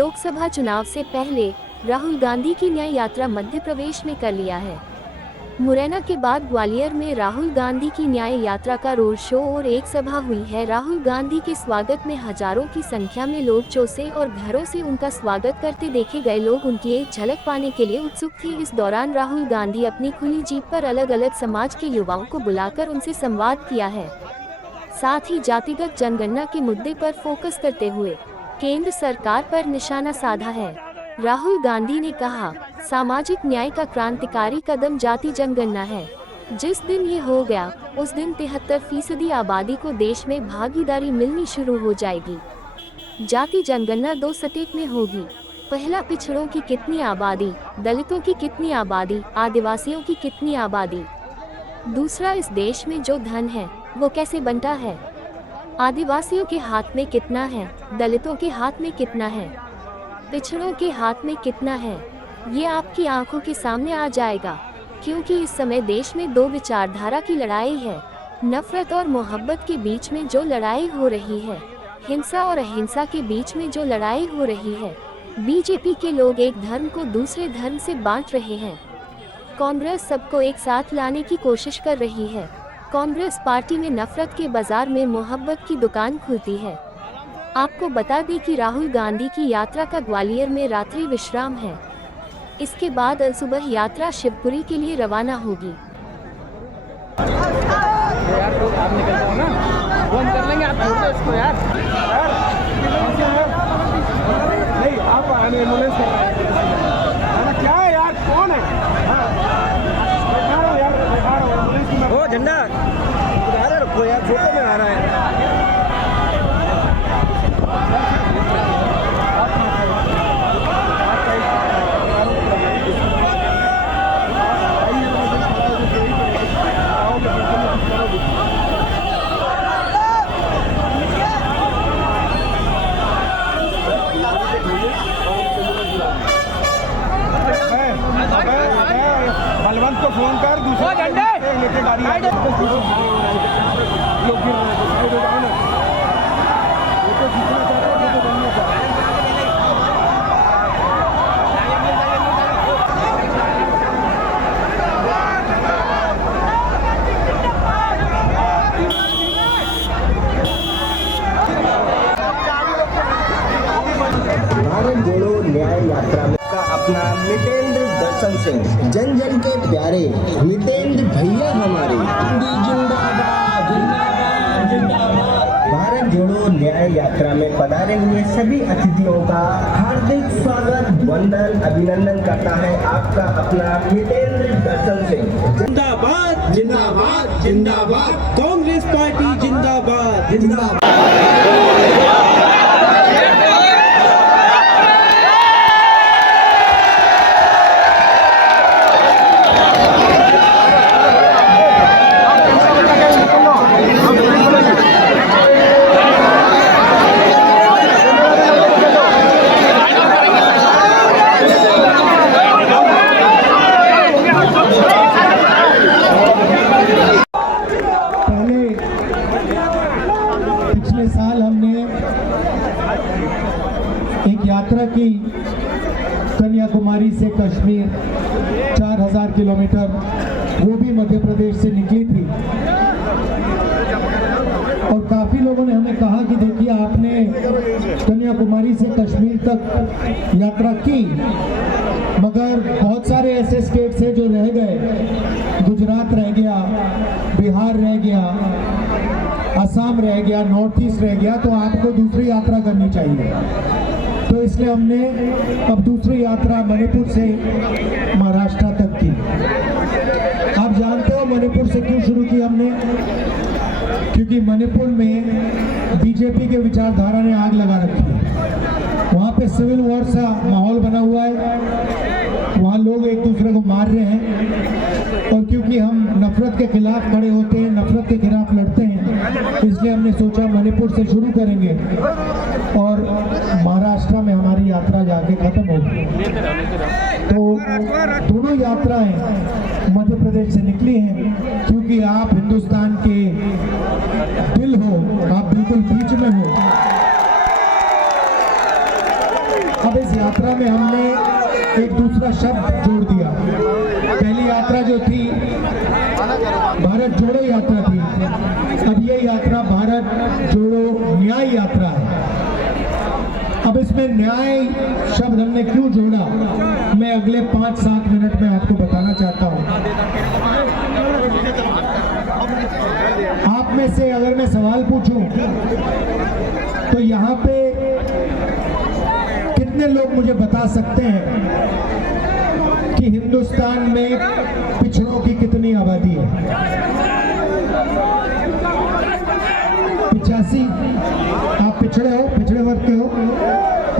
लोकसभा चुनाव से पहले राहुल गांधी की न्याय यात्रा मध्य प्रदेश में कर लिया है। मुरैना के बाद ग्वालियर में राहुल गांधी की न्याय यात्रा का रोड शो और एक सभा हुई है। राहुल गांधी के स्वागत में हजारों की संख्या में लोग चौसे और घरों से उनका स्वागत करते देखे गए। लोग उनकी एक झलक पाने के लिए उत्सुक थे। इस दौरान राहुल गांधी अपनी खुली जीप पर अलग अलग समाज के युवाओं को बुलाकर उनसे संवाद किया है। साथ ही जातिगत जनगणना के मुद्दे पर फोकस करते हुए केंद्र सरकार पर निशाना साधा है। राहुल गांधी ने कहा, सामाजिक न्याय का क्रांतिकारी कदम जाति जनगणना है। जिस दिन ये हो गया उस दिन 73% आबादी को देश में भागीदारी मिलनी शुरू हो जाएगी। जाति जनगणना 2 स्टेप में होगी। पहला, पिछड़ों की कितनी आबादी, दलितों की कितनी आबादी, आदिवासियों की कितनी आबादी। दूसरा, इस देश में जो धन है वो कैसे बंटा है, आदिवासियों के हाथ में कितना है, दलितों के हाथ में कितना है, पिछड़ों के हाथ में कितना है। ये आपकी आंखों के सामने आ जाएगा, क्योंकि इस समय देश में 2 विचारधारा की लड़ाई है। नफरत और मोहब्बत के बीच में जो लड़ाई हो रही है, हिंसा और अहिंसा के बीच में जो लड़ाई हो रही है। बीजेपी के लोग एक धर्म को दूसरे धर्म से बांट रहे हैं। कांग्रेस सबको एक साथ लाने की कोशिश कर रही है। कांग्रेस पार्टी में नफरत के बाजार में मोहब्बत की दुकान खुलती है। आपको बता दें कि राहुल गांधी की यात्रा का ग्वालियर में रात्रि विश्राम है। इसके बाद सुबह यात्रा शिवपुरी के लिए रवाना होगी। यार तो आप निकल जाओ ना, वो हम कर लेंगे, आप छोड़ दो इसको यार। नहीं, आप एम्बुलेंस क्या है यार, कौन है? वो झंडा रखो यार, फोटो में आ रहा है। बलवंत को फोन कर, दूसरा झंडे लेके गाड़ी लोग गिर रहे हैं, साइड हो जाओ ना। ये तो जितना चाहते हैं तो बनना चाहिए। भारत जोड़ो न्याय यात्रा का अपना मितेंद्र दर्शन सिंह, जन जन के प्यारे मितेंद्र भैया हमारे जिंदाबाद जिंदाबाद जिंदाबाद। भारत जोड़ो न्याय यात्रा में पधारे हुए सभी अतिथियों का हार्दिक स्वागत, वंदन, अभिनंदन करता है आपका अपना मितेंद्र दर्शन सिंह। जिंदाबाद जिंदाबाद जिंदाबाद, कांग्रेस पार्टी जिंदाबाद जिंदाबाद। पिछले साल हमने एक यात्रा की कन्याकुमारी से कश्मीर 4000 किलोमीटर, वो भी मध्य प्रदेश से निकली थी। और काफ़ी लोगों ने हमें कहा कि देखिए आपने कन्याकुमारी से कश्मीर तक यात्रा की, मगर बहुत सारे ऐसे स्टेट्स हैं जो रह गए। गुजरात रह गया, बिहार रह गया, असम रह गया, नॉर्थ ईस्ट रह गया, तो आपको दूसरी यात्रा करनी चाहिए। तो इसलिए हमने अब दूसरी यात्रा मणिपुर से महाराष्ट्र तक की। आप जानते हो मणिपुर से क्यों शुरू की हमने? क्योंकि मणिपुर में बीजेपी के विचारधारा ने आग लगा रखी है। वहाँ पे सिविल वॉर सा माहौल बना हुआ है, वहाँ लोग एक दूसरे को मार रहे हैं। और क्योंकि हम नफरत के खिलाफ खड़े होते हैं, नफरत के खिलाफ लड़ते हैं, इसलिए हमने सोचा मणिपुर से शुरू करेंगे और महाराष्ट्र में हमारी यात्रा जाके खत्म होगी। तो दोनों यात्राएं मध्य प्रदेश से निकली हैं, क्योंकि आप हिंदुस्तान के दिल हो, आप बिल्कुल बीच में हो। अब यात्रा में हमने एक दूसरा शब्द जोड़ दिया। पहली यात्रा जो थी भारत जोड़ो यात्रा थी, अब ये यात्रा भारत जोड़ो न्याय यात्रा है। अब इसमें न्याय शब्द हमने क्यों जोड़ा, मैं अगले 5-7 मिनट में आपको बताना चाहता हूँ। आप में से अगर मैं सवाल पूछूं तो यहाँ पे कितने लोग मुझे बता सकते हैं कि हिंदुस्तान में पिछड़ों की कितनी आबादी है? 85। आप पिछड़े हो, पिछड़े वर्ग के हो,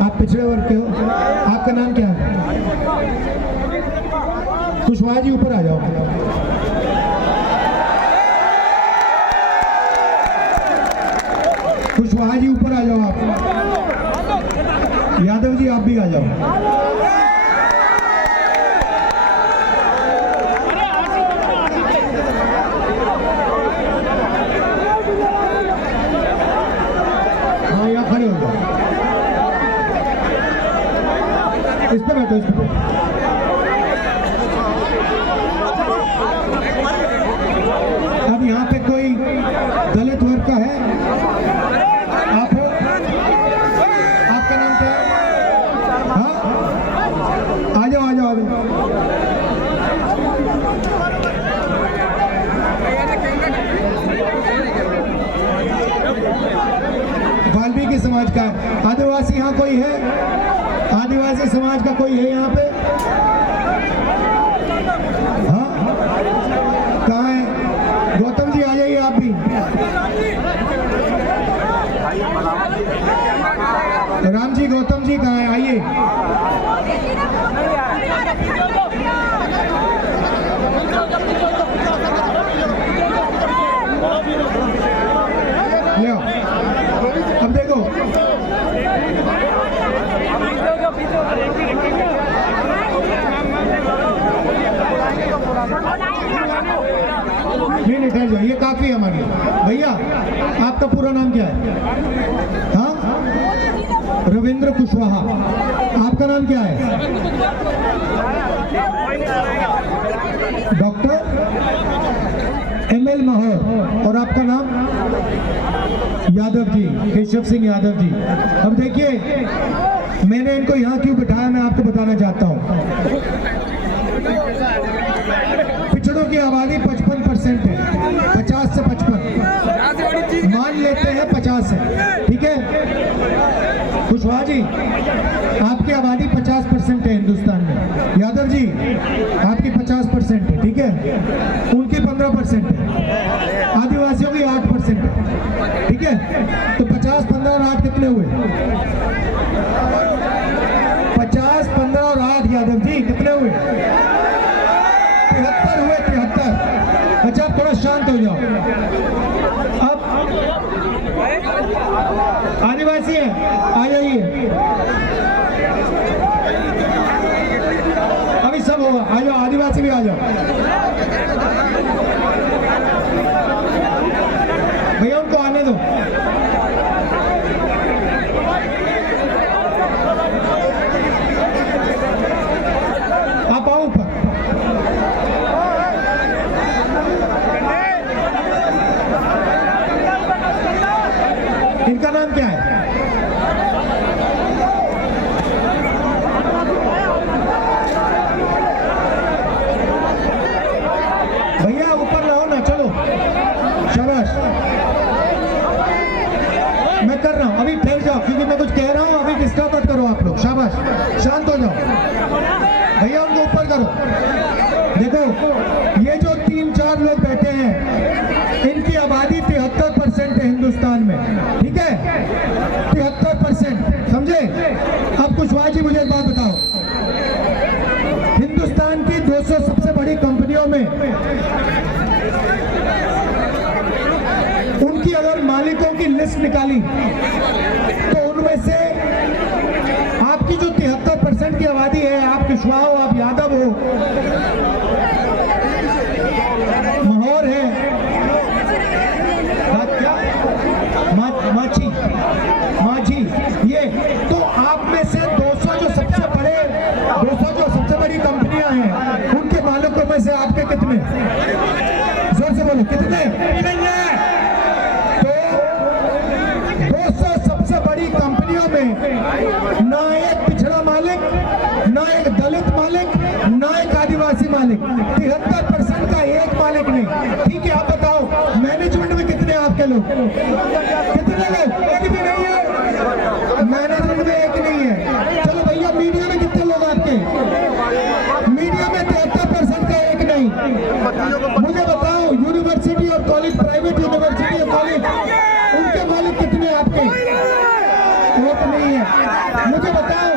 आप पिछड़े वर्ग के हो। आपका नाम क्या है? कुशवाहा जी ऊपर आ जाओ। कुशवाहा जी ऊपर आ जाओ। आप यादव जी आप भी आ जाओ। हाँ यहाँ खड़े हो जाओ। इस पे बैठो, इस पे बैठो। अब यहाँ पे कोई दलित वर्ग का है? आप हो? आपका नाम क्या है? हाँ, आ जाओ आ जाओ आ जाओ। वाल्मीकि समाज का है। आदिवासी यहाँ कोई है? आदिवासी समाज का कोई है यहाँ पे? हाँ, कहाँ है? गौतम जी आ जाइए आप भी। राम जी, गौतम जी कहाँ है? आइए। ले आओ। अब देखो, नहीं ठहर जाओ, ये काफी है हमारे। भैया आपका पूरा नाम क्या है? हाँ, रविंद्र कुशवाहा। आपका नाम क्या है? डॉक्टर ML महर। और आपका नाम? यादव जी, केशव सिंह यादव जी। अब देखिए, मैंने इनको यहाँ क्यों बिठाया, मैं आपको बताना चाहता हूँ। पिछड़ों की आबादी 55% है, 50 से 55 मान लेते हैं, 50 है, ठीक है। कुशवाहा जी, आपकी आबादी 50% है हिंदुस्तान में। यादव जी, आपकी 50% है, ठीक है। उनकी 15% है, आदिवासियों की 8% है, ठीक है। तो 50, 15 और 8 कितने हुए? 50, 15 और 8 यादव जी कितने हुए? 73 हुए, 73। अच्छा, आप थोड़ा शांत हो जाओ। अब आदिवासी है, आ जाइए। अभी सब होगा, आ जाओ, आदिवासी भी आ जाओ। भैया उनको आने दो। आप आओ ऊपर। इनका नाम क्या है? भैया ऊपर लाओ ना, चलो। शाबाश, मैं कर रहा हूं, अभी ठहर जाओ, क्योंकि मैं कुछ कह रहा हूं। अभी डिस्टर्ब मत करो आप लोग। शाबाश, शांत हो जाओ। भैया उनको ऊपर करो। देखो, ये जो 3-4 लोग बैठे हैं, इनकी आबादी 73% है हिंदुस्तान में, ठीक है। 73%, समझे। अब कुशवाहा जी मुझे एक बात बताओ, हिंदुस्तान की 200 सबसे बड़ी कंपनियों में उनकी अगर मालिकों की लिस्ट निकाली तो उनमें से आपकी जो 73% की आबादी है, आप कुशवाहा हो, आप यादव हो, महौर है, क्या माझी, ये तो आप में से 200 जो सबसे कितने? जोर से बोलो, कितने? तो 200 सबसे बड़ी कंपनियों में ना एक पिछड़ा मालिक, ना एक दलित मालिक, ना एक आदिवासी मालिक, 73% का एक मालिक नहीं। ठीक है, आप बताओ मैनेजमेंट में कितने आपके लोग? कितने लोग? एक भी नहीं है मैनेजमेंट में, एक नहीं है। चलो भैया, मीडिया में कितने लोग आपके? मीडिया में 73% का एक नहीं। मुझे बताओ, यूनिवर्सिटी और कॉलेज, प्राइवेट यूनिवर्सिटी और कॉलेज, उनके मालिक कितने आपके? एक नहीं है। मुझे बताओ,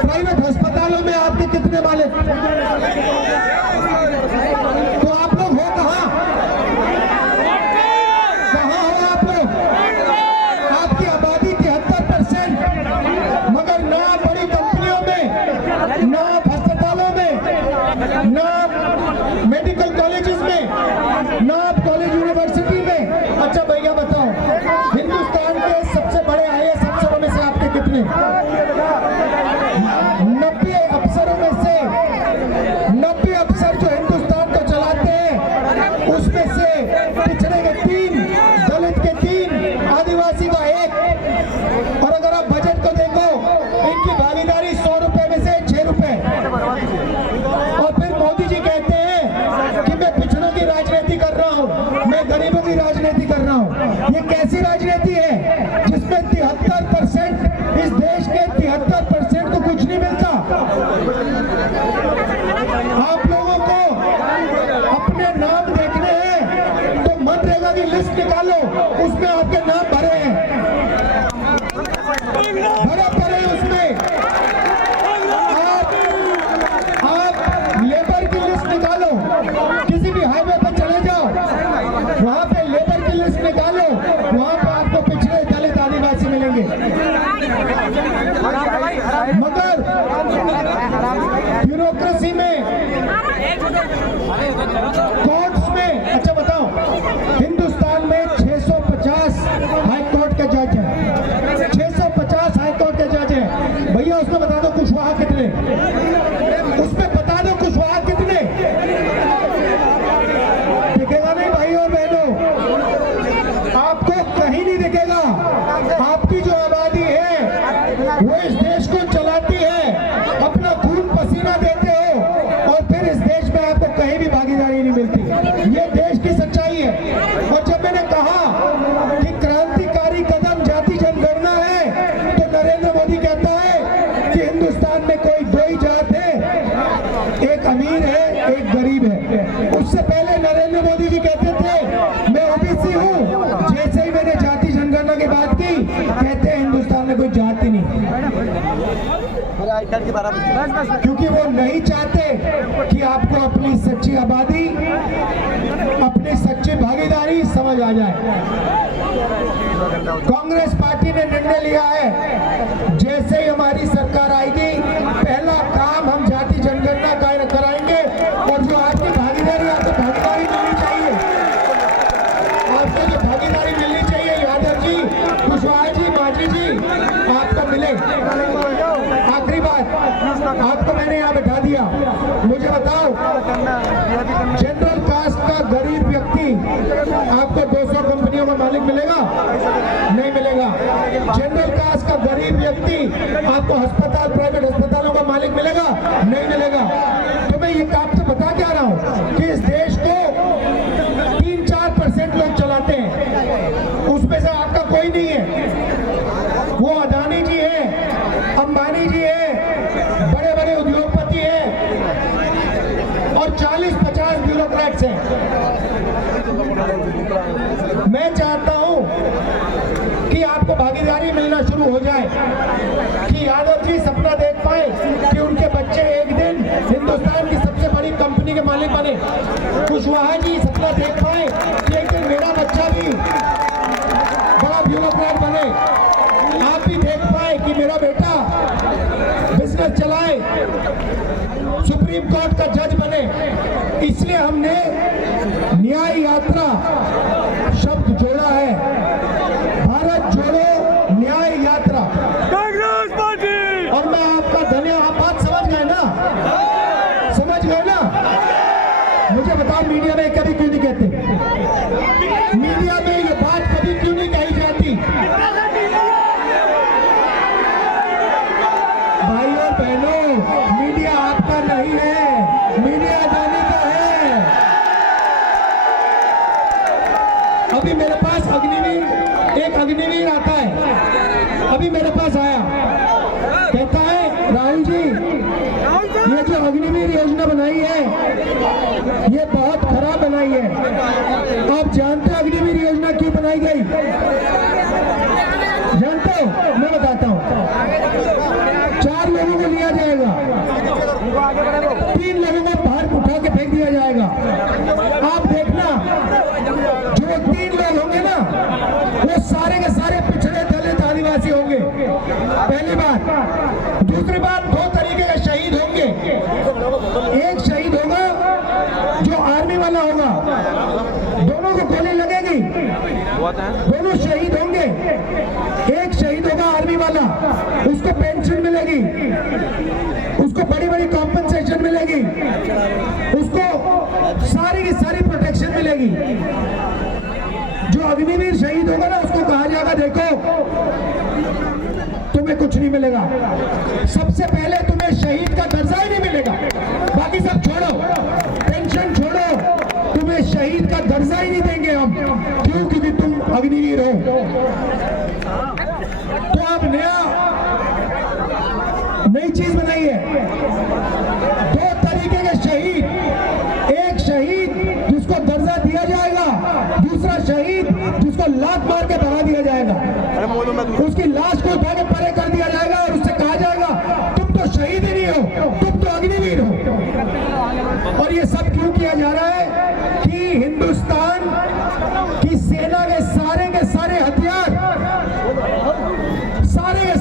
प्राइवेट अस्पतालों में आपके कितने मालिक? तो आप लोग हो कहाँ? कहाँ हो आप लोग? आपकी आबादी 73%, मगर ना बड़ी कंपनियों में, ना अस्पतालों में, ना मेडिकल कॉलेजेस में, ना कॉलेज यूनिवर्सिटी में। अच्छा भैया बताओ, हिंदुस्तान के सबसे बड़े IAS अफसरों में से आपके कितने? 90 अफसरों में से 90 अफसर जो हिंदुस्तान को चलाते हैं, उसमें से पिछड़े के 3, दलित के 3, आदिवासी का 1। और अगर आप बजट को देखो, इनकी भागीदारी 100 रुपए में से 6 रुपए। और फिर मोदी जी कहते हैं कि मैं पिछड़ों की राजनीति कर रहा हूँ, मैं गरीबों की राजनीति कर रहा हूँ। ये कैसी राजनीति है जिसमें 73%, इस देश के 73% को कुछ नहीं मिलता? आप लोगों को अपने नाम देखने हैं तो मनरेगा की लिस्ट निकालो, उसमें आपके नाम भरे हैं, भरे पड़े उसमें। आप लेबर की लिस्ट निकालो, किसी भी हाईवे पर चले जाओ, वहां पे लेबर की लिस्ट निकालो, वहां पे आपको पिछड़े, दलित, आदिवासी मिलेंगे। मगर ब्यूरोक्रेसी में, कोर्ट्स में, अच्छा बताओ, हिंदुस्तान में 650 हाई कोर्ट के जज हैं, 650 हाई कोर्ट के जज हैं। भैया उसमें बता दो कुशवाहा कितने? उसमें बता दो कुशवाहा कितने? दिखेगा नहीं भाई और बहनों, आपको कहीं नहीं दिखेगा। आपकी जो आबादी है वो इस देश को चलाती है, अपना खून पसीना देते हो, और फिर इस देश में आपको कहीं भी भागीदारी नहीं मिलती। ये देश की सच्चाई है। और जब मैंने कहा कि क्रांतिकारी कदम जाति जनगणना है, तो नरेंद्र मोदी कहता है कि हिंदुस्तान में कोई 2 ही जात है, एक अमीर है, एक गरीब है। उससे पहले नरेंद्र मोदी जी कहते थे मैं ओबीसी हूँ। जैसे ही मैंने जाति जनगणना की बात की, कहते हैं हिंदुस्तान में कोई जाति नहीं, क्योंकि वो नहीं चाहते कि आपको अपनी सच्ची आबादी, अपनी सच्ची भागीदारी समझ आ जाए। कांग्रेस पार्टी ने निर्णय लिया है, जैसे ही हमारी सरकार आएगी, पहला काम हम जाति जनगणना कराएंगे। और जो आपकी भागीदारी, आपको भागीदारी मिलनी चाहिए, आपको जो भागीदारी मिलनी चाहिए, यादव जी, कुशवाहा जी, मांझी जी, आपको मिले। आखिरी बात, आपको मैंने यहाँ बैठा दिया, मुझे बताओ, जनरल कास्ट का गरीब व्यक्ति आपको 200 कंपनियों का मालिक मिलेगा? नहीं मिलेगा। जनरल कास्ट का गरीब व्यक्ति आपको अस्पताल, प्राइवेट अस्पतालों का मालिक मिलेगा? नहीं मिलेगा। तो मैं ये काम तो बता क्या रहा हूँ कि इस देश को 3-4% लोग चलाते हैं, उसमें से आपका कोई नहीं है। वो अदानी जी है, अंबानी जी है, बड़े बड़े उद्योगपति हैं, और 40-50 ब्यूरोक्रेट्स हैं। मैं चाहता हूं कि आपको भागीदारी मिलना शुरू हो जाए, कि यादव जी सपना देख पाए कि उनके बच्चे एक दिन हिंदुस्तान की सबसे बड़ी कंपनी के मालिक बने। कुशवाहा जी सपना देख पाए कि एक दिन मेरा बच्चा भी बड़ा ब्यूरोक्रेट बने। आप भी देख पाए कि मेरा बेटा बिजनेस चलाए, सुप्रीम कोर्ट का जज बने। इसलिए हमने न्याय यात्रा शब्द जोड़ा है, भारत जोड़ो न्याय यात्रा। कांग्रेस पार्टी। और मैं आपका धन्यवाद, आप बात समझ गए ना? समझ गए ना? दूसरी बात, दो तरीके के शहीद होंगे। एक शहीद होगा जो आर्मी वाला होगा, दोनों को गोली लगेगी, दोनों शहीद होंगे। एक शहीद होगा आर्मी वाला, उसको पेंशन मिलेगी, उसको बड़ी बड़ी कॉम्पनसेशन मिलेगी, उसको सारी की सारी प्रोटेक्शन मिलेगी। जो अग्निवीर शहीद होगा ना, उसको कहा जाएगा देखो तुम्हें कुछ नहीं मिलेगा, सबसे पहले तुम्हें शहीद का दर्जा ही नहीं मिलेगा, बाकी सब छोड़ो, पेंशन छोड़ो, तुम्हें शहीद का दर्जा ही नहीं देंगे हम। क्यों? क्योंकि तुम अग्निवीर हो। तो आप नई चीज बनाई है, दो तरीके के शहीद, एक शहीद जिसको दर्जा दिया जाएगा, दूसरा शहीद जिसको लात मार के भगा दिया जाएगा, उसकी लाश को उठा के परे कर दिया जाएगा और उससे कहा जाएगा तुम तो शहीद ही नहीं हो, तुम तो अग्निवीर हो। और ये सब क्यों किया जा रहा है कि हिंदुस्तान की सेना के सारे हथियार,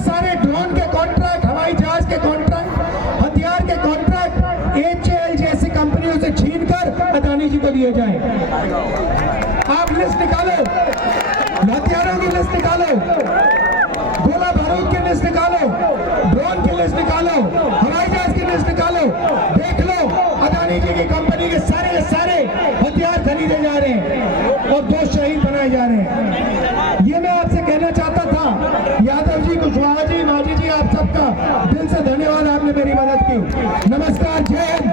सारे ड्रोन के कॉन्ट्रैक्ट, हवाई जहाज के कॉन्ट्रैक्ट, हथियार के कॉन्ट्रैक्ट HAL जैसी कंपनियों से छीनकर अदानी जी को दिए जाए। आप लिस्ट निकालो, हथियारों की लिस्ट निकालो, गोला बारूद की लिस्ट निकालो, ड्रोन की लिस्ट निकालो, हवाई जहाज की लिस्ट निकालो, देख लो अदानी जी की कंपनी के सारे हथियार खरीदे जा रहे हैं और 2 शहीद बनाए जा रहे हैं। ये मैं आपसे कहना चाहता था। यादव जी, कुशवाहा जी, मांझी जी, आप सबका दिल से धन्यवाद, आपने मेरी मदद की। नमस्कार, जय हिंद।